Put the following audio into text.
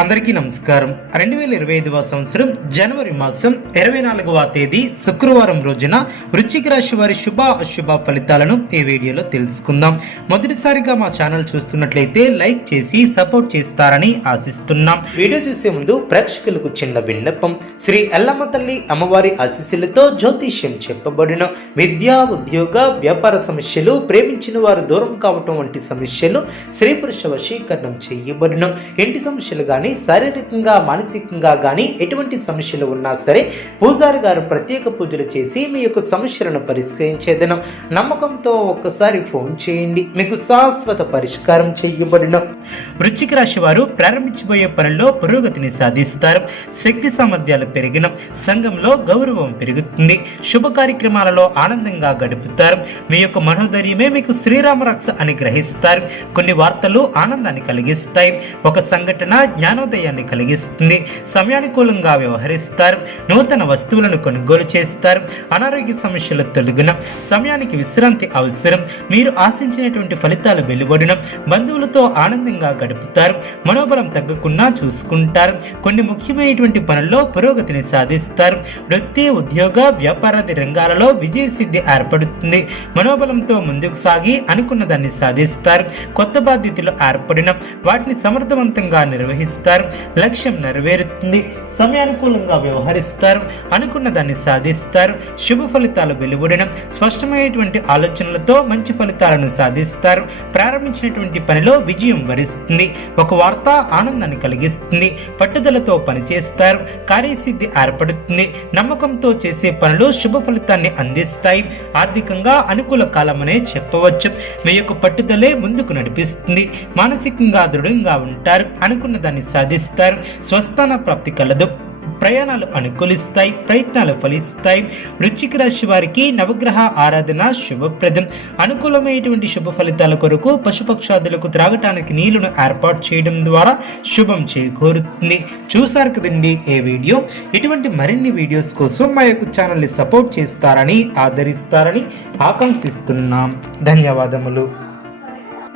అందరికీ నమస్కారం. రెండు వేల ఇరవై ఐదవ సంవత్సరం జనవరి మాసం ఇరవై నాలుగవ తేదీ శుక్రవారం రోజున వృశ్చిక రాశి వారి శుభ అశుభ ఫలితాలను ఈ వీడియోలో తెలుసుకుందాం. మొదటిసారిగా మా ఛానల్ చూస్తున్నట్లయితే లైక్ చేసి సపోర్ట్ చేస్తారని ఆశిస్తున్నాం. వీడియో చూసే ముందు ప్రేక్షకులకు చిన్న విన్నపం. శ్రీ ఎల్లమ్మ తల్లి అమ్మవారి ఆశీస్సులతో జ్యోతిష్యం చెప్పబడిన. విద్యా ఉద్యోగ వ్యాపార సమస్యలు ప్రేమించిన వారు దూరం కావటం వంటి సమస్యలు స్త్రీ పురుష వశీకరణం చేయబడిన. ఇంటి సమస్యలు కానీ శారీరకంగా మానసికంగా కానీ ఎటువంటి సమస్యలు ఉన్నా సరే పూజారి గారు ప్రత్యేక పూజలు చేసి మీ యొక్క సమస్యలను పరిష్కరించేదనం నమ్మకంతో ఒక్కసారి ఫోన్ చేయండి. మీకు శాశ్వత పరిష్కారం చేయబడిన. వృశ్చిక రాశి వారు ప్రారంభించబోయే పనుల్లో పురోగతిని సాధిస్తారు. శక్తి సామర్థ్యాలు పెరిగిన సంఘంలో గౌరవం పెరుగుతుంది. శుభ కార్యక్రమాలలో ఆనందంగా గడుపుతారు. మీ యొక్క మనోధైర్యమే మీకు శ్రీరామరక్ష అని గ్రహిస్తారు. కొన్ని వార్తలు ఆనందాన్ని కలిగిస్తాయి. ఒక సంఘటన జ్ఞానోదయాన్ని కలిగిస్తుంది. సమయానుకూలంగా వ్యవహరిస్తారు. నూతన వస్తువులను కొనుగోలు చేస్తారు. అనారోగ్య సమస్యలు తొలగిన. సమయానికి విశ్రాంతి అవసరం. మీరు ఆశించినటువంటి ఫలితాలు వెలువడిన. బంధువులతో ఆనందంగా గడుపుతారు. మనోబలం తగ్గకుండా చూసుకుంటారు. కొన్ని ముఖ్యమైనటువంటి పనుల్లో పురోగతిని సాధిస్తారు. వృత్తి ఉద్యోగ వ్యాపారాది రంగాలలో విజయ సిద్ధి ఏర్పడుతుంది. మనోబలంతో ముందుకు సాగి అనుకున్న దాన్ని సాధిస్తారు. కొత్త బాధ్యతలు ఏర్పడిన. వాటిని సమర్థవంతంగా నిర్వహిస్తారు. లక్ష్యం నెరవేరుతుంది సమయానుకూలంగా వ్యవహరిస్తారు అనుకున్న దాన్ని సాధిస్తారు శుభ ఫలితాలు వెలువడడం స్పష్టమైనటువంటి ఆలోచనలతో మంచి ఫలితాలను సాధిస్తారు ప్రారంభించినటువంటి పనిలో విజయం వరిస్తుంది ఒక వార్త ఆనందాన్ని కలిగిస్తుంది పట్టుదలతో పనిచేస్తారు కార్యసిద్ధి ఏర్పడుతుంది నమ్మకంతో చేసే పనులు శుభ ఫలితాన్ని అందిస్తాయి ఆర్థికంగా అనుకూల కాలమనే చెప్పవచ్చు మీ యొక్క పట్టుదలే ముందుకు నడిపిస్తుంది మానసికంగా దృఢంగా ఉంటారు అనుకున్న దాన్ని సాధిస్తారు. స్వస్థాన ప్రాప్తి కలదు. ప్రయాణాలు అనుకూలిస్తాయి. ప్రయత్నాలు ఫలిస్తాయి. వృశ్చిక రాశి వారికి నవగ్రహ ఆరాధన శుభప్రదం. అనుకూలమైనటువంటి శుభ ఫలితాల కొరకు పశుపక్షాదులకు త్రాగటానికి నీళ్ళను ఏర్పాటు చేయడం ద్వారా శుభం చేకూరుతుంది. చూసారు కదండి ఏ వీడియో? ఇటువంటి మరిన్ని వీడియోస్ కోసం మా యొక్క ఛానల్ని సపోర్ట్ చేస్తారని ఆదరిస్తారని ఆకాంక్షిస్తున్నాం. ధన్యవాదములు.